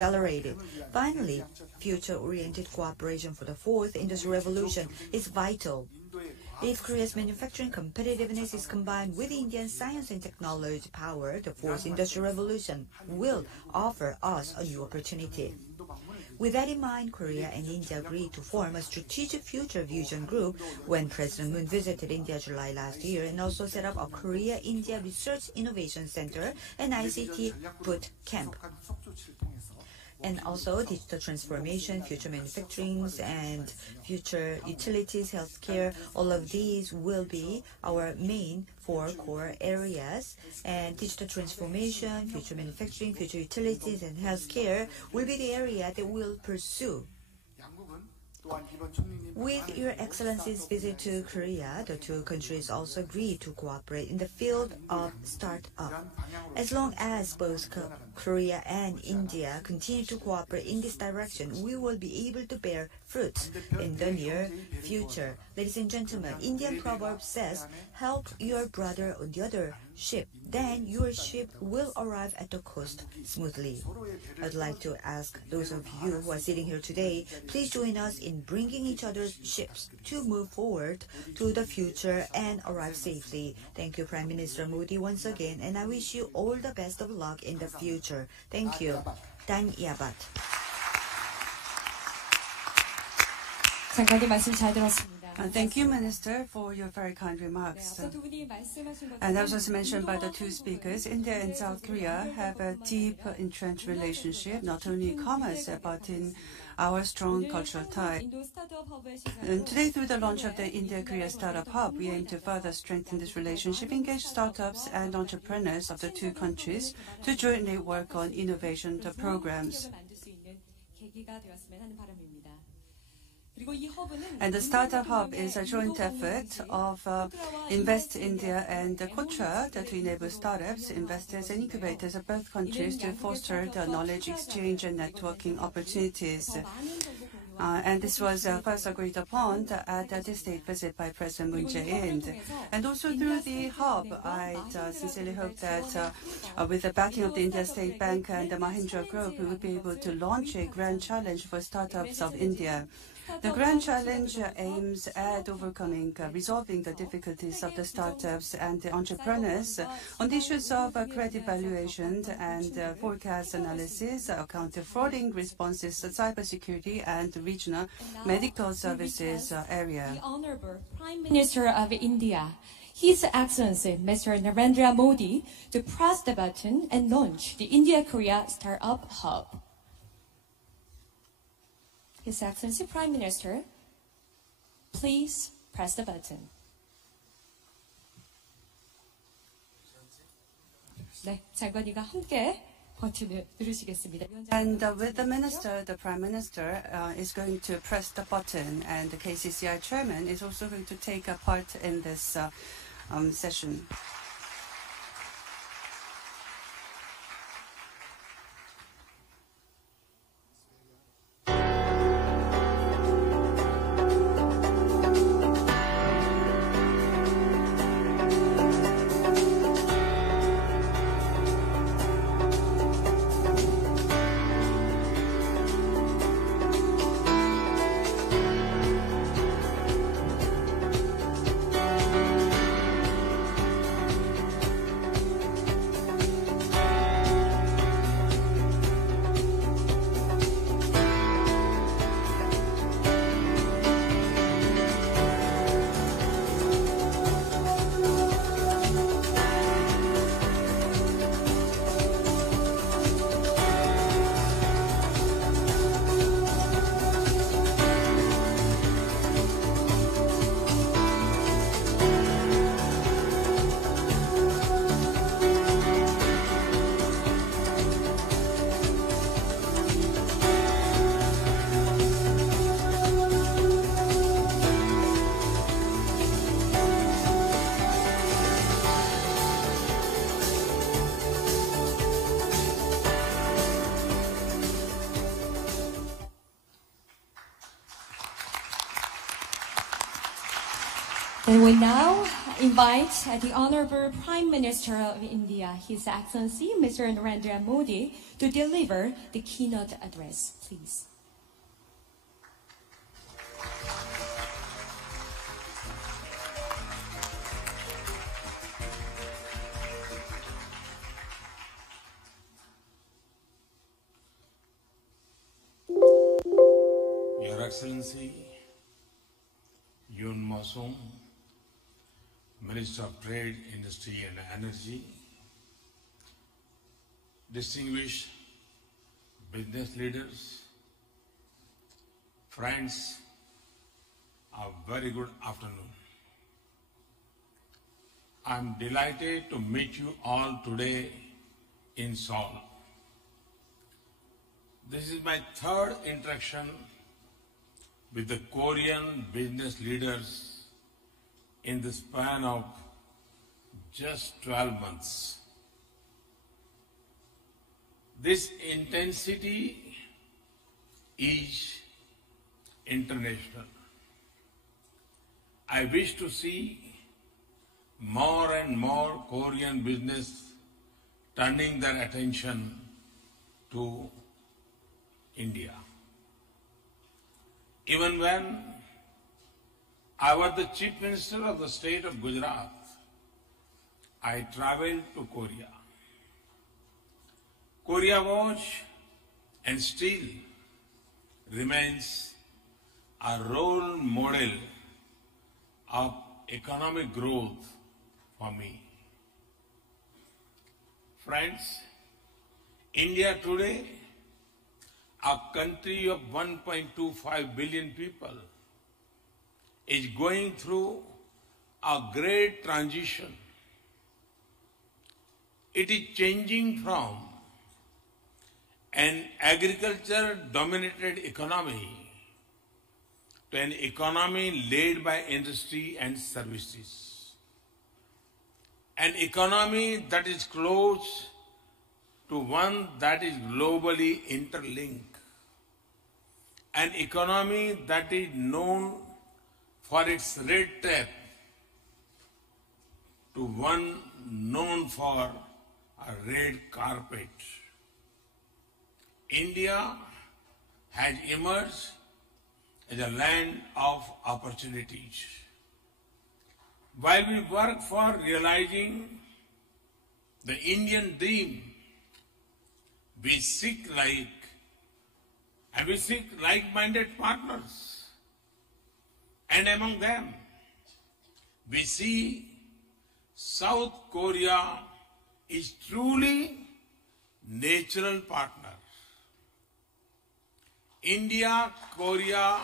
accelerated. Finally, future-oriented cooperation for the fourth industrial revolution is vital. If Korea's manufacturing competitiveness is combined with India's science and technology power, the fourth industrial revolution will offer us a new opportunity. With that in mind, Korea and India agreed to form a strategic future vision group when President Moon visited India July last year, and also set up a Korea-India Research Innovation Center and ICT boot camp. And also digital transformation, future manufacturing, and future utilities, healthcare, all of these will be our main four core areas. And digital transformation, future manufacturing, future utilities, and healthcare will be the area that we'll pursue. With Your Excellency's visit to Korea, the two countries also agreed to cooperate in the field of startup. As long as both Korea and India continue to cooperate in this direction, we will be able to bear fruits in the near future. Ladies and gentlemen, Indian proverb says, "Help your brother on the other ship, then your ship will arrive at the coast smoothly." I'd like to ask those of you who are sitting here today, please join us in bringing each other's ships to move forward to the future and arrive safely. Thank you, Prime Minister Modi, once again, and I wish you all the best of luck in the future. Thank you. Dan Yabat. 장관님 말씀 잘 들었습니다. Thank you, Minister, for your very kind remarks. And as was mentioned by the two speakers, India and South Korea have a deep entrenched relationship, not only in commerce, but in our strong cultural tie. And today, through the launch of the India-Korea Startup Hub, we aim to further strengthen this relationship, engage startups and entrepreneurs of the two countries to jointly work on innovation programs. And the Startup Hub is a joint effort of Invest India and Kotra to enable startups, investors, and incubators of both countries to foster the knowledge exchange and networking opportunities. And this was first agreed upon at the state visit by President Moon Jae-in. And also through the hub, I sincerely hope that with the backing of the India State Bank and the Mahindra Group, we will be able to launch a grand challenge for startups of India. The Grand Challenge aims at overcoming, resolving the difficulties of the startups and the entrepreneurs on the issues of credit valuation and forecast analysis, counter frauding responses, cybersecurity, and regional medical services area. The Honorable Prime Minister of India, His Excellency Mr. Narendra Modi, to press the button and launch the India-Korea Startup Hub. His Excellency Prime Minister, please press the button. 네, 장관님과 함께 버튼을 누르시겠습니다. And with the Minister, the Prime Minister is going to press the button, and the KCCI Chairman is also going to take a part in this session. And we now invite the Honorable Prime Minister of India, His Excellency Mr. Narendra Modi, to deliver the keynote address, please. Your Excellency, Yun Masoom, Minister of Trade, Industry and Energy, distinguished business leaders, friends, a very good afternoon. I am delighted to meet you all today in Seoul. This is my third interaction with the Korean business leaders in the span of just 12 months. This intensity is international. I wish to see more and more Korean business turning their attention to India. Even when I was the Chief Minister of the state of Gujarat, I traveled to Korea. Korea was and still remains a role model of economic growth for me. Friends, India today, a country of 1.25 billion people, is going through a great transition. It is changing from an agriculture-dominated economy to an economy led by industry and services. An economy that is close to one that is globally interlinked. An economy that is known for its red tape to one known for a red carpet. India has emerged as a land of opportunities. While we work for realizing the Indian dream, we seek like-minded partners. And among them, we see South Korea is truly natural partner. India-Korea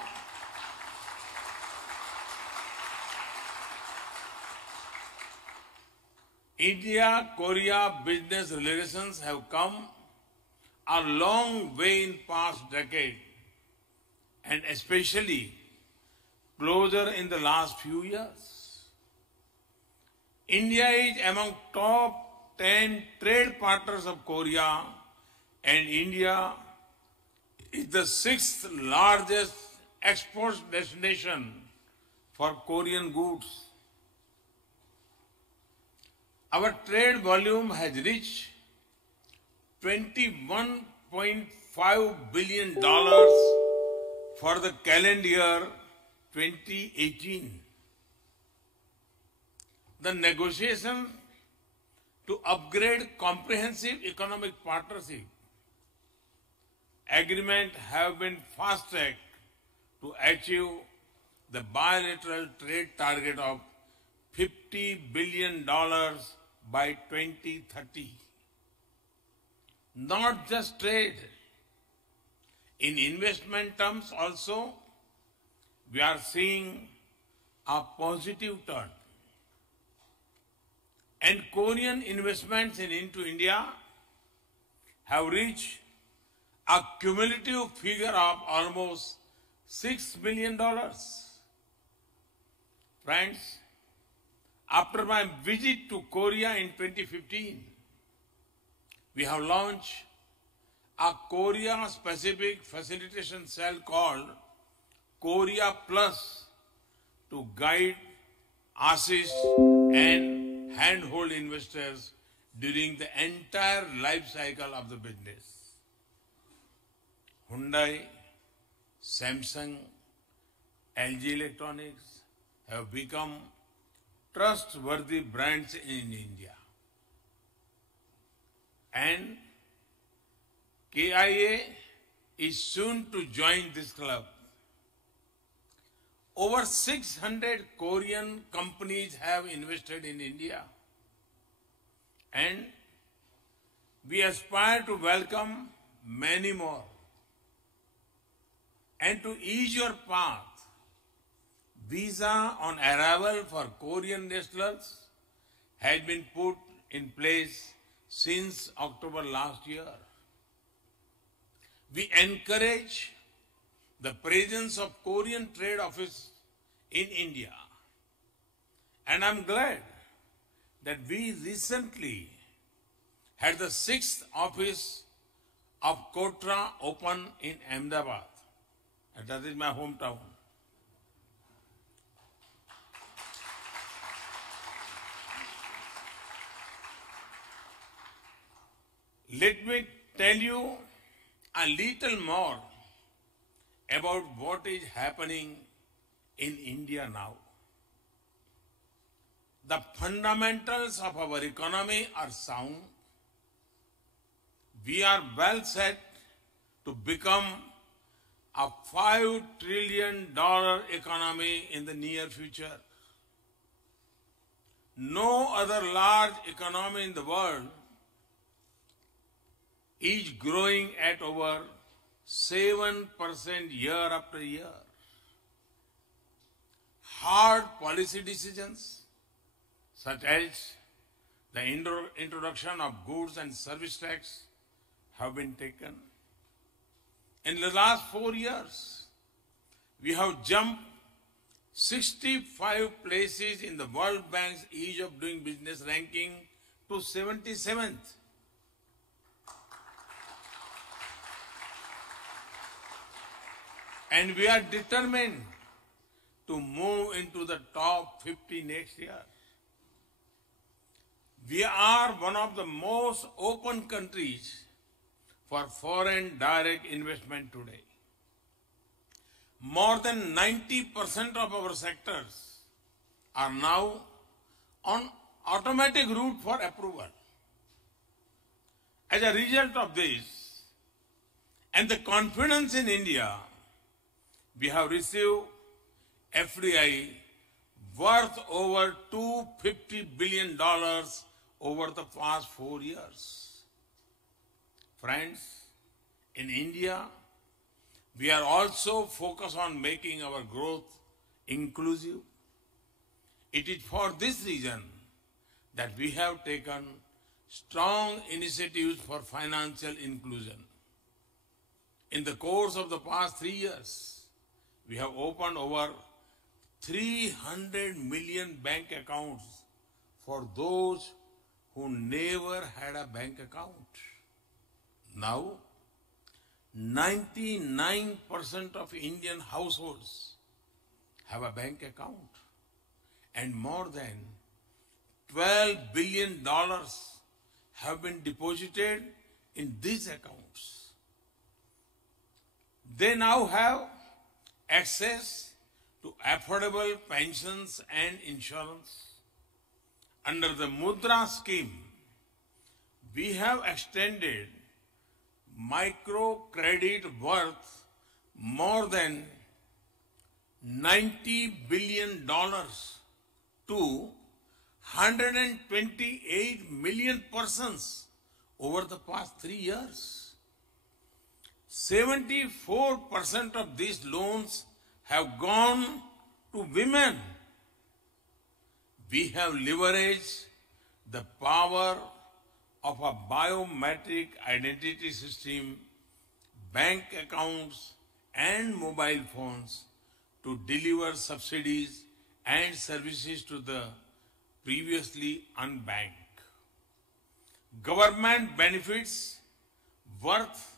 business relations have come a long way in past decade, and especially closer in the last few years. India is among top 10 trade partners of Korea, and India is the 6th largest export destination for Korean goods. Our trade volume has reached $21.5 billion for the calendar year 2018. The negotiation to upgrade comprehensive economic partnership agreement have been fast-tracked to achieve the bilateral trade target of $50 billion by 2030. Not just trade. In investment terms also, we are seeing a positive turn. And Korean investments into India have reached a cumulative figure of almost $6 billion. Friends, after my visit to Korea in 2015, we have launched a Korea-specific facilitation cell called Korea Plus to guide, assist and handhold investors during the entire life cycle of the business. Hyundai, Samsung, LG Electronics have become trustworthy brands in India. And KIA is soon to join this club. Over 600 Korean companies have invested in India. And we aspire to welcome many more. And to ease your path, visa on arrival for Korean nationals has been put in place since October last year. We encourage the presence of Korean trade office in India. And I'm glad that we recently had the 6th office of Kotra open in Ahmedabad. And that is my hometown. Let me tell you a little more about what is happening in India now. The fundamentals of our economy are sound. We are well set to become a $5 trillion economy in the near future. No other large economy in the world is growing at over 7% year after year. Hard policy decisions, such as the introduction of goods and service tax, have been taken. In the last 4 years, we have jumped 65 places in the World Bank's Ease of Doing Business ranking to 77th. And we are determined to move into the top 50 next year. We are one of the most open countries for foreign direct investment today. More than 90% of our sectors are now on automatic route for approval. As a result of this and the confidence in India, we have received FDI worth over $250 billion over the past 4 years. Friends, in India, we are also focused on making our growth inclusive. It is for this reason that we have taken strong initiatives for financial inclusion. In the course of the past 3 years, we have opened over 300 million bank accounts for those who never had a bank account. Now, 99% of Indian households have a bank account, and more than $12 billion have been deposited in these accounts. They now have access to affordable pensions and insurance. Under the Mudra scheme, we have extended microcredit worth more than $90 billion to 128 million persons over the past 3 years. 74% of these loans have gone to women. We have leveraged the power of a biometric identity system, bank accounts, and mobile phones to deliver subsidies and services to the previously unbanked. Government benefits worth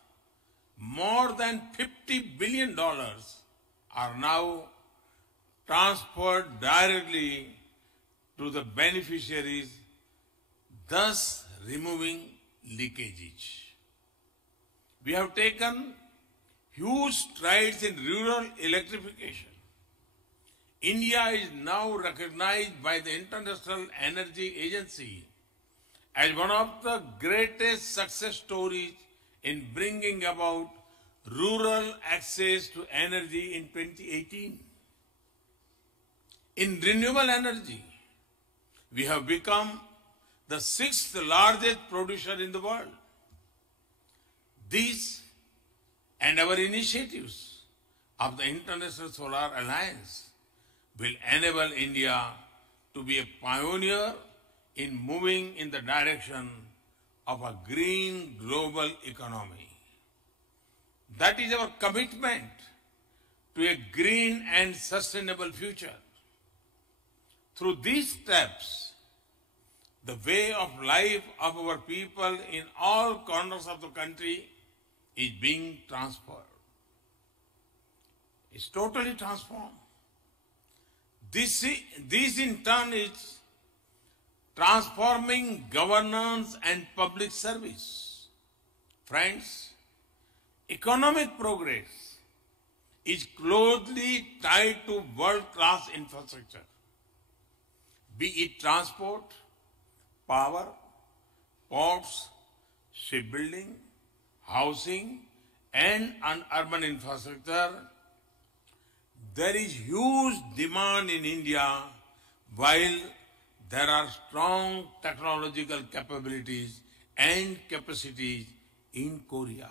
more than $50 billion are now transferred directly to the beneficiaries, thus removing leakages. We have taken huge strides in rural electrification. India is now recognized by the International Energy Agency as one of the greatest success stories in bringing about rural access to energy in 2018. In renewable energy, we have become the 6th largest producer in the world. These and our initiatives of the International Solar Alliance will enable India to be a pioneer in moving in the direction of a green global economy. That is our commitment to a green and sustainable future. Through these steps, the way of life of our people in all corners of the country is being transferred. It's totally transformed. This in turn is transforming governance and public service. Friends, economic progress is closely tied to world-class infrastructure, be it transport, power, ports, shipbuilding, housing, and urban infrastructure. There is huge demand in India while there are strong technological capabilities and capacities in Korea.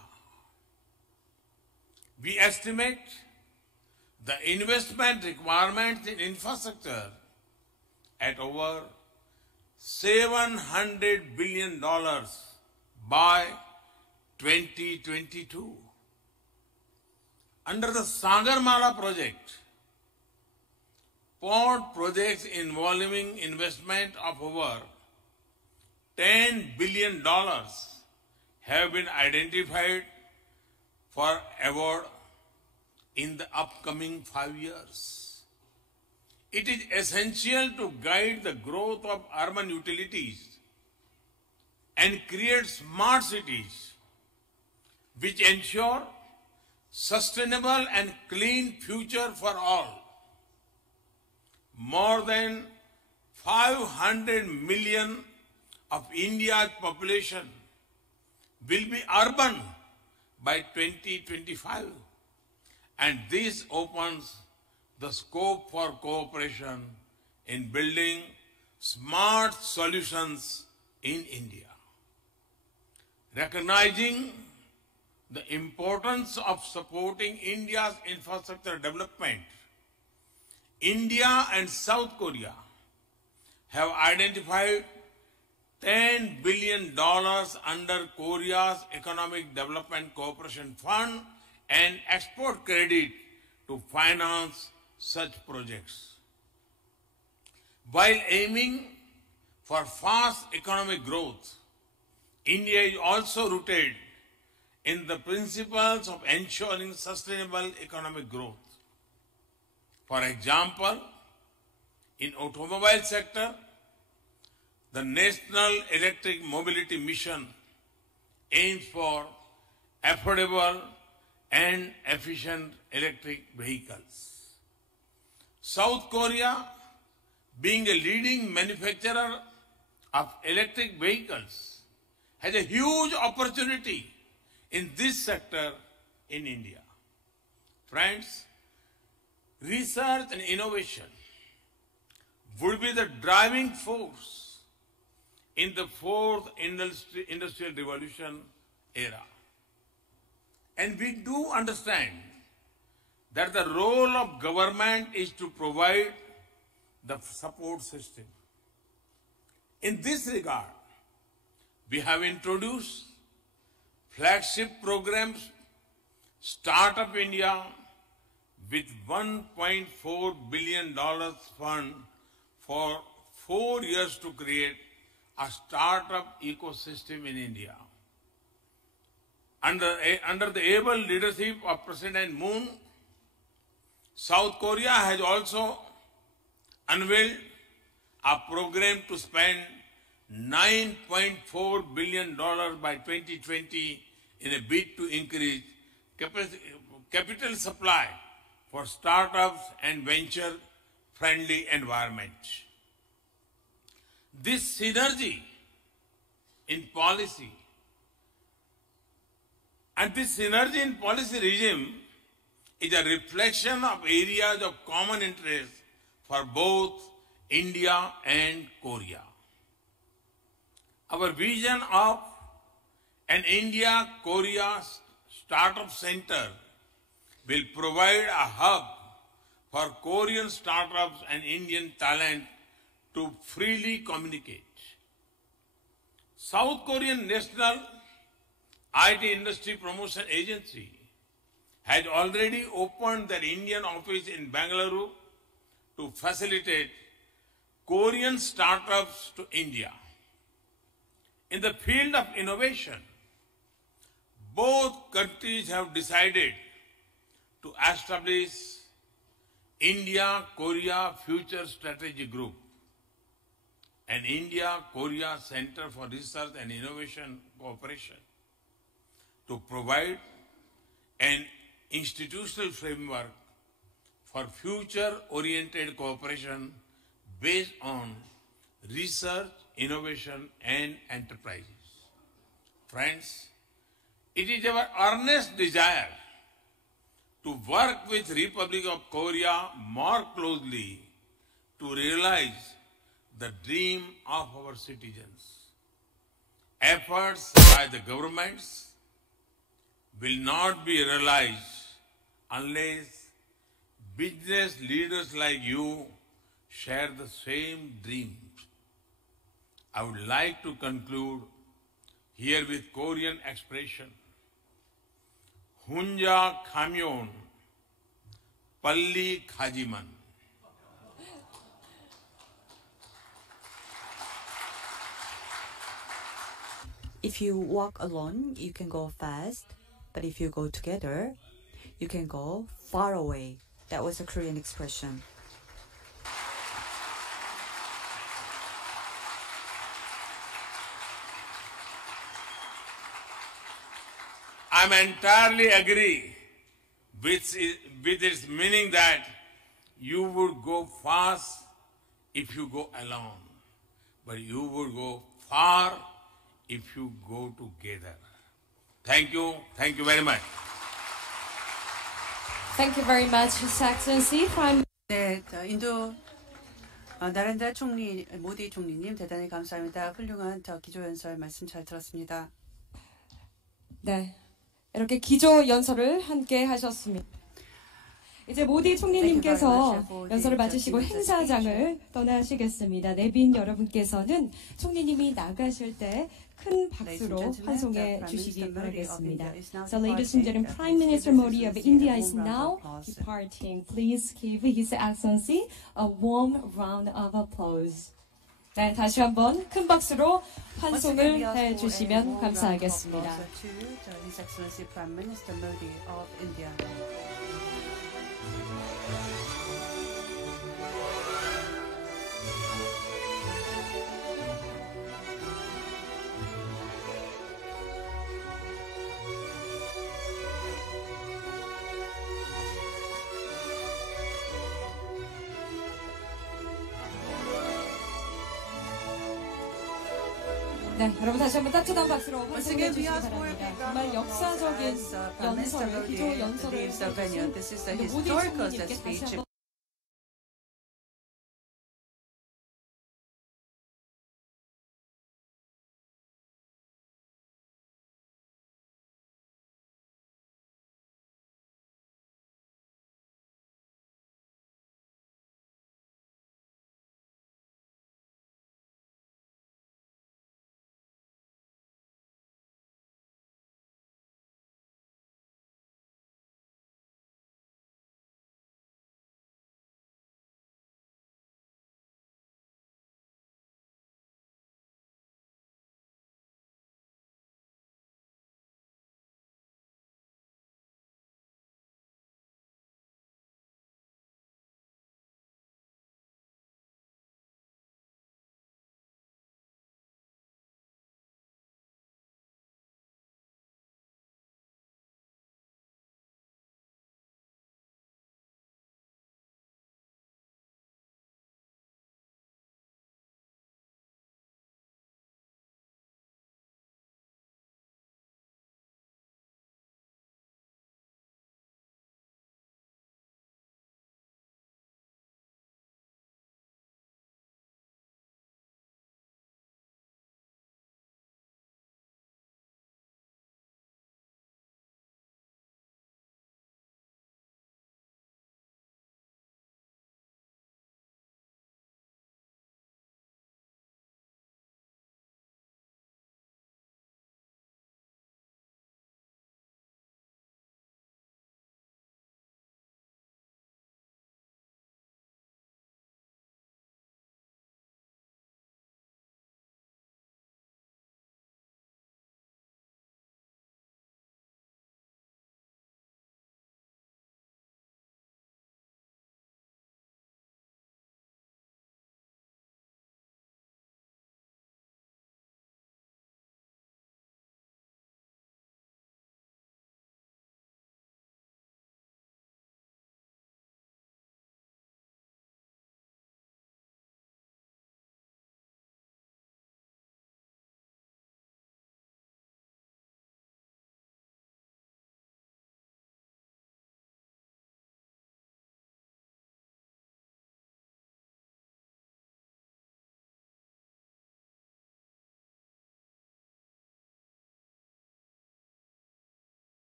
We estimate the investment requirements in infrastructure at over $700 billion by 2022. Under the Sagarmala project, port projects involving investment of over $10 billion have been identified for award in the upcoming 5 years. It is essential to guide the growth of urban utilities and create smart cities which ensure sustainable and clean future for all. More than 500 million of India's population will be urban by 2025, and this opens the scope for cooperation in building smart solutions in India. Recognizing the importance of supporting India's infrastructure development, India and South Korea have identified $10 billion under Korea's Economic Development Cooperation Fund and export credit to finance such projects. While aiming for fast economic growth, India is also rooted in the principles of ensuring sustainable economic growth. For example, in automobile sector, the National Electric Mobility Mission aims for affordable and efficient electric vehicles. South Korea, being a leading manufacturer of electric vehicles, has a huge opportunity in this sector in India. Friends, research and innovation would be the driving force in the fourth industrial revolution era. And we do understand that the role of government is to provide the support system. In this regard, we have introduced flagship programs, Startup India, with $1.4 billion fund for 4 years to create a startup ecosystem in India. Under the able leadership of President Moon, South Korea has also unveiled are programmed to spend $9.4 billion by 2020 in a bid to increase capital supply for startups and venture-friendly environment. This synergy in policy and this synergy in policy regime is a reflection of areas of common interest for both India and Korea. Our vision of an India-Korea Startup Center will provide a hub for Korean startups and Indian talent to freely communicate. South Korean National IT Industry Promotion Agency has already opened their Indian office in Bengaluru to facilitate Korean startups to India. In the field of innovation, both countries have decided to establish India-Korea Future Strategy Group, an India-Korea Center for Research and Innovation Cooperation, to provide an institutional framework for future-oriented cooperation based on research, innovation and enterprises. Friends, it is our earnest desire to work with Republic of Korea more closely to realize the dream of our citizens. Efforts by the governments will not be realized unless business leaders like you share the same dreams. I would like to conclude here with Korean expression. Hunja Khamyon Palli Khajiman. If you walk alone, you can go fast. But if you go together, you can go far away. That was a Korean expression. I entirely agree with its meaning that you would go fast if you go alone, but you would go far if you go together. Thank you very much. Thank you very much, His Excellency. 네, 인도 나렌드라 총리, 모디 총리님 대단히 감사합니다. 훌륭한 기조연설 말씀 잘 들었습니다. 네, 이렇게 기조 연설을 함께 하셨습니다. 이제 모디 총리님께서 연설을 마치시고 행사장을 떠나시겠습니다. 내빈 여러분께서는 총리님이 나가실 때 큰 박수로 환송해 주시기 바라겠습니다. So, ladies and gentlemen, Prime Minister Modi of India is now departing. Please give His Excellency a warm round of applause. 네, 다시 한번 큰 박수로 환송을 해 주시면 감사하겠습니다. His Excellency Prime Minister Modi of India. 네, 여러분 다시 한번 따뜻한 박수로 환송해 주시기 바랍니다. 정말 역사적인 연설을, 기조 연설을 해주신 모디 총리님께 다시 한번